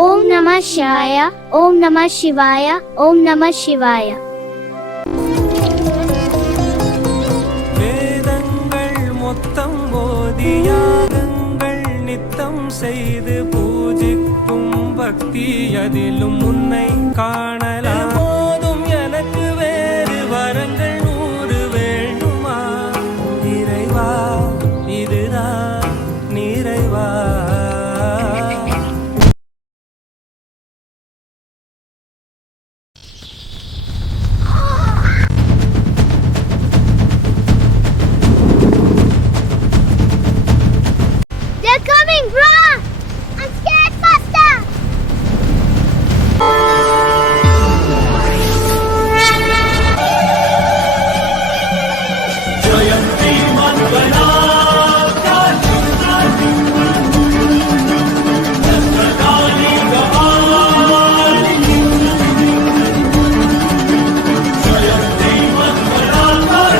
ஓம் நம சிவாய. ஓம் நம சிவாய. ஓம் நம சிவாய. வேதங்கள் மொத்தம் ஓதி யாகங்கள் நித்தம் செய்து பூஜிக்கும் பக்தி அதிலும் உன்னை காண